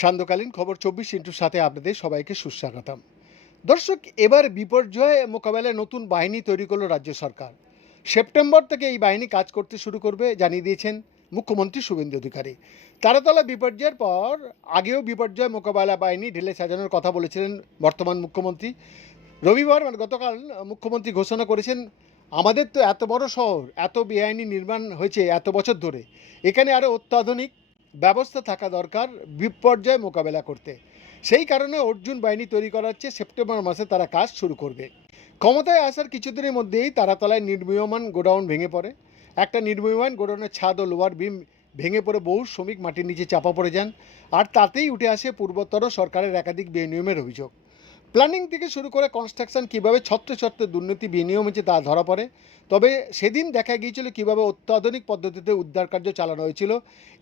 সান্ধ্যকালীন খবর 24x7 আপনাদের সবাইকে সুস্বাগতম। দর্শক, এবার বিপর্যয় মোকাবেলায় নতুন বাহিনী তৈরি করল রাজ্য সরকার। সেপ্টেম্বর থেকে এই বাহিনী কাজ করতে শুরু করবে জানিয়ে দিয়েছেন মুখ্যমন্ত্রী শুভেন্দু অধিকারী। তারাতলা বিপর্যয়ের পর আগেও বিপর্যয় মোকাবেলা বাহিনী ঢেলে সাজানোর কথা বলেছিলেন বর্তমান মুখ্যমন্ত্রী। রবিবার গতকাল মুখ্যমন্ত্রী ঘোষণা করেছেন, আমাদের তো এত বড় শহর, এত বেআইনি নির্মাণ হয়েছে এত বছর ধরে, এখানে আরও অত্যাধুনিক ব্যবস্থা থাকা দরকার বিপর্যয় মোকাবেলা করতে। সেই কারণে অর্জুন বাহিনী তৈরি করা হচ্ছে। সেপ্টেম্বর মাসে তারা কাজ শুরু করবে। ক্ষমতায় আসার কিছুদিনের মধ্যেই তারাতলায় নির্মীয়মান গোডাউন ভেঙে পড়ে। একটা নির্মীয়মান গোডাউনের ছাদ ও লোহার বিম ভেঙে পড়ে বহু শ্রমিক মাটির নিচে চাপা পড়ে যান। আর তাতেই উঠে আসে পূর্বতর সরকারের একাধিক বেনিয়মের অভিযোগ। প্ল্যানিং থেকে শুরু করে কনস্ট্রাকশন কীভাবে ছত্রে ছত্রে দুর্নীতি বিনিয়ম হচ্ছে তা ধরা পড়ে। তবে সেদিন দেখা গিয়েছিল কীভাবে অত্যাধুনিক পদ্ধতিতে উদ্ধার কার্য চালানো হয়েছিল।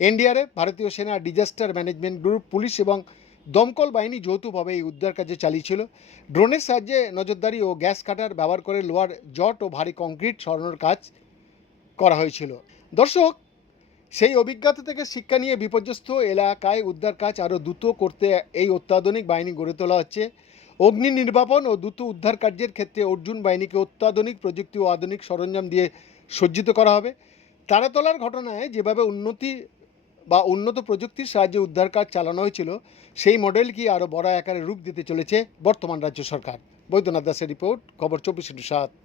এনডিআরএফ, ভারতীয় সেনা, ডিজাস্টার ম্যানেজমেন্ট গ্রুপ, পুলিশ এবং দমকল বাহিনী যৌথভাবে এই উদ্ধার কার্য চালিয়েছিল। ড্রোনের সাহায্যে নজরদারি ও গ্যাস কাটার ব্যবহার করে লোহার জট ও ভারী কংক্রিট সরানোর কাজ করা হয়েছিল। দর্শক, সেই অভিজ্ঞতা থেকে শিক্ষা নিয়ে বিপর্যস্ত এলাকায় উদ্ধার কাজ আরও দ্রুত করতে এই অত্যাধুনিক বাহিনী গড়ে তোলা হচ্ছে। অগ্নি নির্বাপন ও দ্রুত উদ্ধার কার্যের ক্ষেত্রে অর্জুন বাহিনীকে অত্যাধুনিক প্রযুক্তি ও আধুনিক সরঞ্জাম দিয়ে সজ্জিত করা হবে। তারাতলার ঘটনায় যেভাবে উন্নত প্রযুক্তির সাহায্যে উদ্ধার কাজ চালানো হয়েছিল, সেই মডেল কি আরও বড় আকারে রূপ দিতে চলেছে বর্তমান রাজ্য সরকার। বৈদ্যনাথ দাসের রিপোর্ট, খবর 24x7।